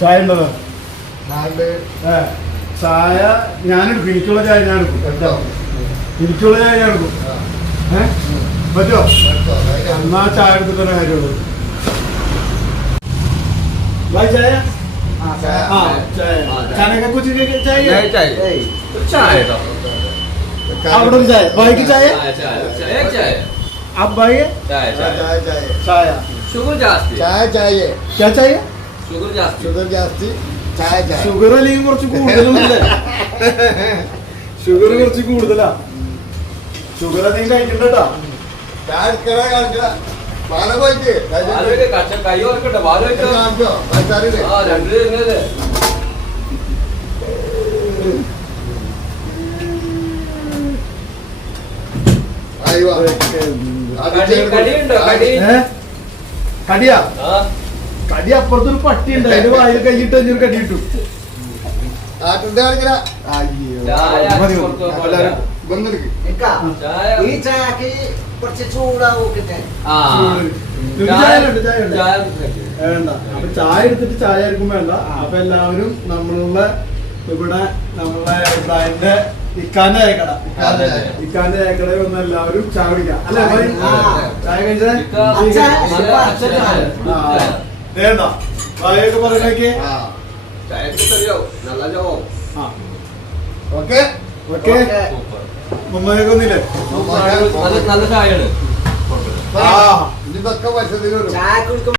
ചായ ഉണ്ടോ? ചായ ഞാനെടുക്കും. എനിക്കുള്ള ചായ ഞാൻ എടുക്കും. എനിക്കുള്ള ചായ ഞാൻ എടുക്കും. പറ്റുമോ? എന്നാ ചായ എടുത്തിട്ട് കാര്യമുള്ളൂ. भाई चाय चाय का कुछ चाहिए चाय आप चाय भाई की चाय आप भाई चाय शुगर जास्ती चाय चाहिए क्या चाहिए शुगर जास्ती चाय चाय ഷുഗർ അല്ലെങ്കിൽ കുറച്ച് കൂടുതലല്ലേ? ഷുഗർ കുറച്ച് കൂടുതലാ. ഷുഗർ അധികം കഴിക്കണ്ടോ? चाय करा का बाला कोई के आलू कच्चा काई और कट बालो एक नाम जो बचारी ले हां രണ്ട് ഇങ്ങനെ आईवा കടി ഉണ്ടോ കടി കടിയാ? കടി അപ്പുറത്തൊരു പട്ടി ഉണ്ട്. അതിന്റെ വായിൽ കൈയിട്ട് ഒരു കടി കിട്ടും. ആട്ടുണ്ട് കാണിക്കടാ ബന്ധനിക്ക് ഈ ചായക്ക് കുറച്ച് ചൂടാവും കിട്ടാൻ. വേണ്ട. അപ്പൊ ചായ എടുത്തിട്ട് ചായ ആയിരിക്കും വേണ്ട. അപ്പൊ എല്ലാവരും നമ്മളുടെ ഇവിടെ നമ്മളെ ഇബ്രാഹിമിന്റെ ഇക്കാന്റെ ചായക്കട വന്ന് എല്ലാവരും ചായ കുടിക്കാം അല്ലേ? ചായ കഴിച്ചേ വേണ്ട. ചായയൊക്കെ പറയുന്നൊക്കെ ഓക്കെ ഓക്കെ. മുമ്പൊക്കെ ഒന്നില്ലേ? നല്ല ചായയാണ്. ഇതൊക്കെ വർഷത്തിൽ ചായ കുടിക്കും.